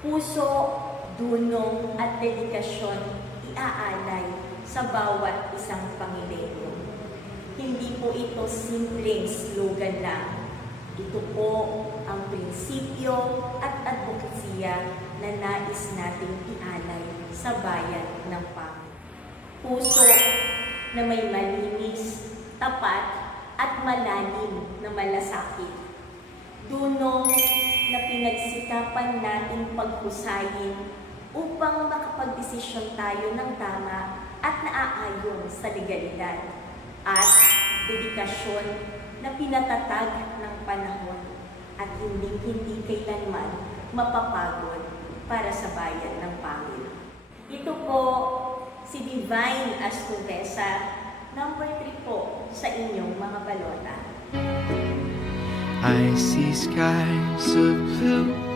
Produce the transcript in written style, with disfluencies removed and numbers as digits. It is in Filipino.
Puso, dunong at dedikasyon iaalay sa bawat isang Pangilenyo. Hindi po ito simpleng slogan lang. Ito po ang prinsipyo at advokasya na nais nating ialay sa bayan ng Pangil. Puso na may malinis, tapat at malalim na malasakit. Dunong na pinagsikapan nating paghusayin upang makapagdesisyon tayo ng tama at naaayon sa legalidad. At dedikasyon na pinatatag ng panahon at hindi kailanman mapapagod para sa bayan ng Pangil. Ito po si Divine Astuvesa, number 3 po sa inyong mga balota. I see skies of blue